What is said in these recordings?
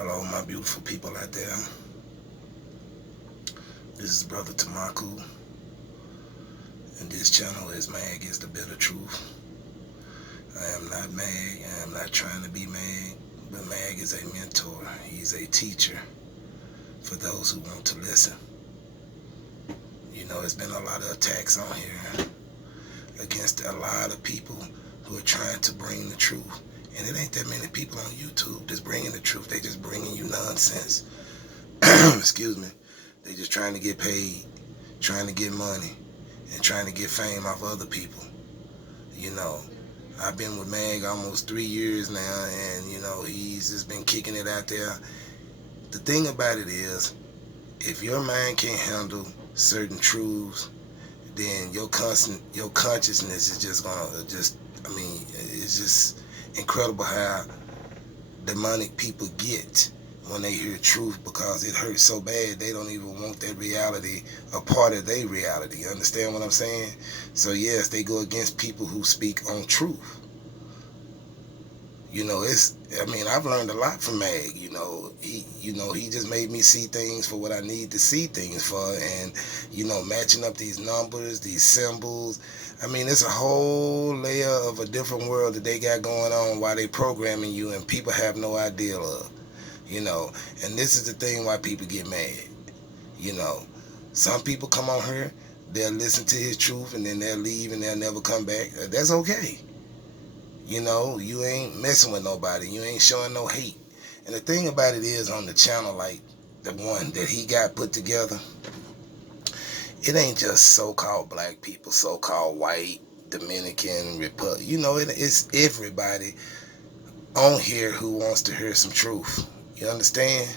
Hello, my beautiful people out there. This is Brother Tamaku, and this channel is Mag is the Bitter Truth. I am not Mag, I am not trying to be Mag, but Mag is a mentor. He's a teacher for those who want to listen. You know, there's been a lot of attacks on here against a lot of people who are trying to bring the truth. And it ain't that many people on YouTube that's bringing the truth. They just bringing you nonsense. Excuse me. They just trying to get paid, trying to get money, and trying to get fame off other people. You know, I've been with Mag almost 3 years now, and you know, he's just been kicking it out there. The thing about it is, if your mind can't handle certain truths, then your consciousness is just gonna it's just incredible how demonic people get when they hear truth, because it hurts so bad they don't even want that reality a part of their reality. You understand what I'm saying? So yes, they go against people who speak on truth. You know, I've learned a lot from Mag. He just made me see things for what I need to see things for, and matching up these numbers, these symbols. It's a whole layer of a different world that they got going on while they programming you, and people have no idea of. And this is the thing why people get mad. Some people come on here, they'll listen to his truth, and then they'll leave and they'll never come back. That's okay. You ain't messing with nobody. You ain't showing no hate. And the thing about it is, on the channel like the one that he got put together, it ain't just so-called black people, so-called white, Dominican, Republican. It's everybody on here who wants to hear some truth. You understand?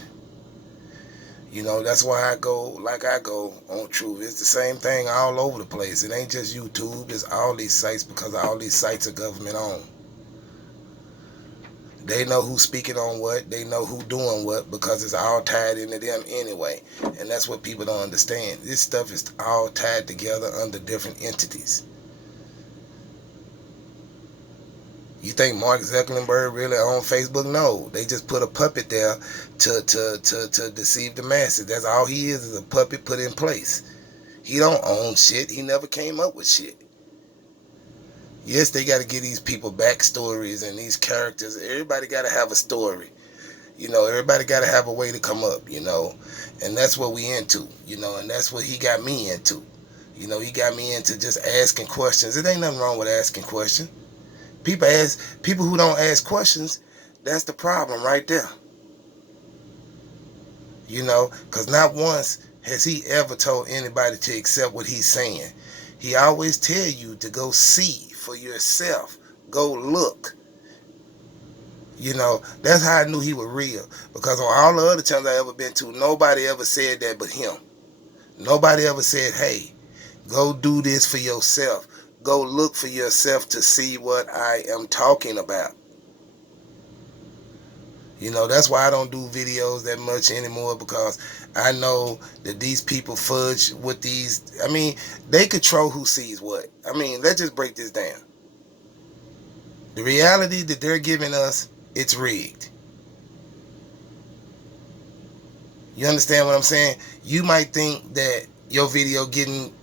That's why I go on truth. It's the same thing all over the place. It ain't just YouTube. It's all these sites, because all these sites are government owned. They know who's speaking on what. They know who doing what, because it's all tied into them anyway. And that's what people don't understand. This stuff is all tied together under different entities. You think Mark Zuckerberg really on Facebook? No. They just put a puppet there to deceive the masses. That's all he is a puppet put in place. He don't own shit. He never came up with shit. Yes, they got to give these people backstories and these characters. Everybody got to have a story. Everybody got to have a way to come up, and that's what we into, and that's what he got me into. He got me into just asking questions. It ain't nothing wrong with asking questions. People who don't ask questions, that's the problem right there. Because not once has he ever told anybody to accept what he's saying. He always tell you to go see for yourself. Go look. That's how I knew he was real. Because on all the other channels I ever been to, nobody ever said that but him. Nobody ever said, hey, go do this for yourself. Go look for yourself to see what I am talking about. That's why I don't do videos that much anymore, because I know that these people fudge with these. They control who sees what. Let's just break this down. The reality that they're giving us, it's rigged. You understand what I'm saying? You might think that your video getting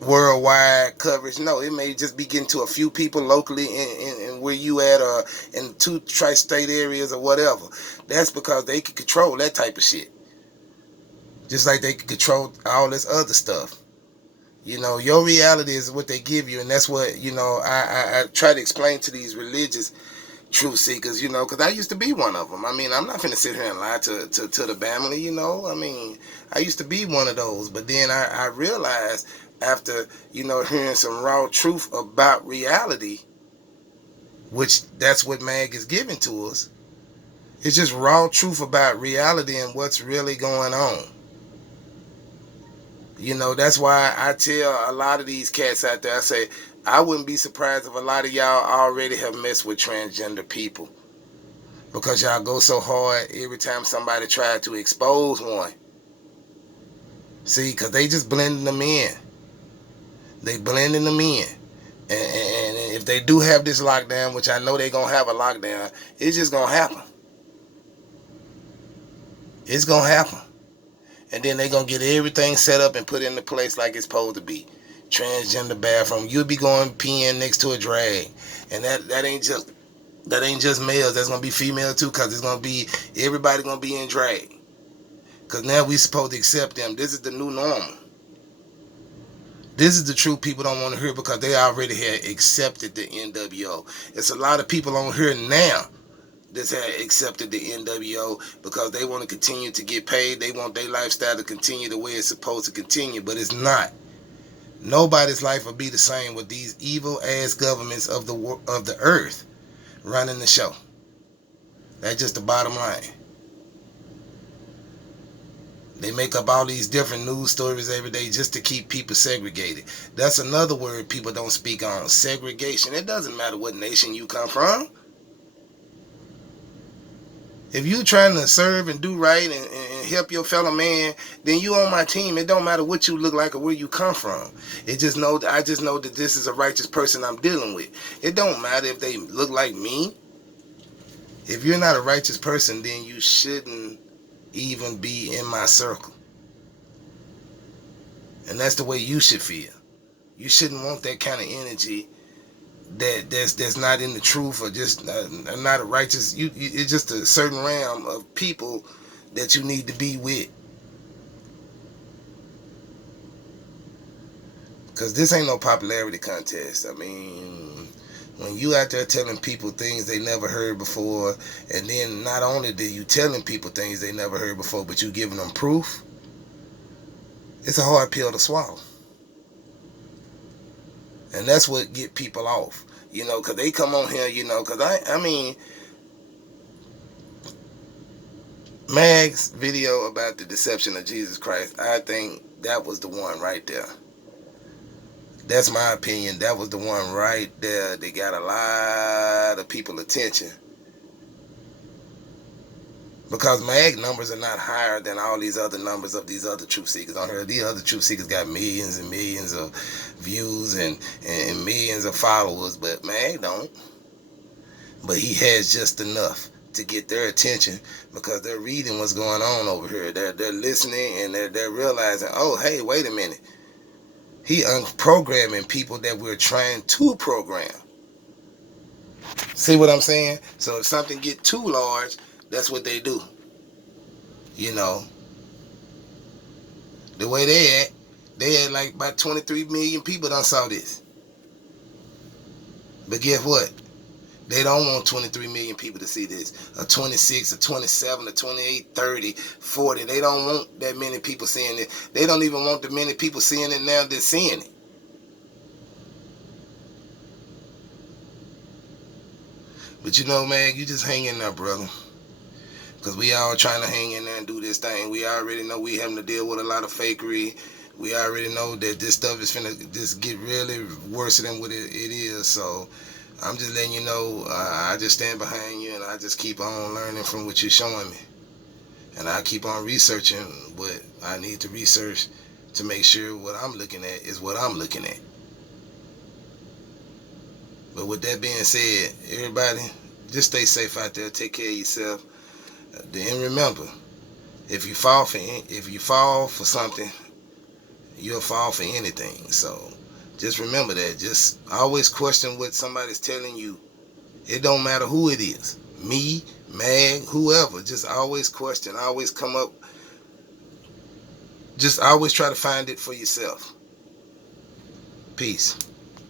worldwide coverage. No, it may just be getting to a few people locally in where you at, or in 2 tri-state areas or whatever. That's because they can control that type of shit. Just like they can control all this other stuff. Your reality is what they give you, and that's what, I try to explain to these religious truth seekers, because I used to be one of them. I'm not finna sit here and lie to the family, I used to be one of those, but then I realized after, hearing some raw truth about reality, which that's what Mag is giving to us. It's just raw truth about reality and what's really going on. That's why I tell a lot of these cats out there, I say, I wouldn't be surprised if a lot of y'all already have messed with transgender people, because y'all go so hard every time somebody tried to expose one. See, because they just blending them in. They blending them in. And if they do have this lockdown, which I know they're going to have a lockdown, it's just going to happen. It's going to happen. And then they're going to get everything set up and put into place like it's supposed to be. Transgender bathroom. You'll be going peeing next to a drag. And that ain't just males. That's going to be female too, because it's going to be, everybody going to be in drag. Because now we supposed to accept them. This is the new normal. This is the truth people don't want to hear, because they already had accepted the NWO. It's a lot of people on here now that's had accepted the NWO because they want to continue to get paid. They want their lifestyle to continue the way it's supposed to continue, but it's not. Nobody's life will be the same with these evil ass governments of the earth running the show. That's just the bottom line. They make up all these different news stories every day just to keep people segregated. That's another word people don't speak on. Segregation. It doesn't matter what nation you come from. If you're trying to serve and do right and help your fellow man, then you on my team. It don't matter what you look like or where you come from. I just know that this is a righteous person I'm dealing with. It don't matter if they look like me. If you're not a righteous person, then you shouldn't even be in my circle. And that's the way you should feel. You shouldn't want that kind of energy that's not in the truth, or just not a righteous. It's just a certain realm of people that you need to be with. Because this ain't no popularity contest. I mean, when you out there telling people things they never heard before, and then not only do you telling people things they never heard before, but you giving them proof, it's a hard pill to swallow. And that's what get people off. You know, because they come on here, you know, because I mean, Mag's video about the deception of Jesus Christ, I think that was the one right there. That's my opinion. That was the one right there. They got a lot of people's attention. Because Mag numbers are not higher than all these other numbers of these other truth seekers on here. These other truth seekers got millions and millions of views and millions of followers, but Mag don't. But he has just enough to get their attention, because they're reading what's going on over here. They're listening, and they're realizing, oh, hey, wait a minute. He unprogramming people that we're trying to program. See what I'm saying? So if something get too large, that's what they do. You know, the way they had like about 23 million people done saw this. But guess what? They don't want 23 million people to see this. Or 26, or 27, or 28, 30, 40. They don't want that many people seeing it. They don't even want the many people seeing it now that's seeing it. But you know, man, you just hang in there, brother. Because we all trying to hang in there and do this thing. We already know we having to deal with a lot of fakery. We already know that this stuff is finna just get really worse than what it is. So I'm just letting you know, I just stand behind you, and I just keep on learning from what you're showing me. And I keep on researching what I need to research to make sure what I'm looking at is what I'm looking at. But with that being said, everybody, just stay safe out there. Take care of yourself. And remember, if you fall for something, you'll fall for anything. So just remember that. Just always question what somebody's telling you. It don't matter who it is. Me, Mag, whoever. Just always question. Always come up. Just always try to find it for yourself. Peace.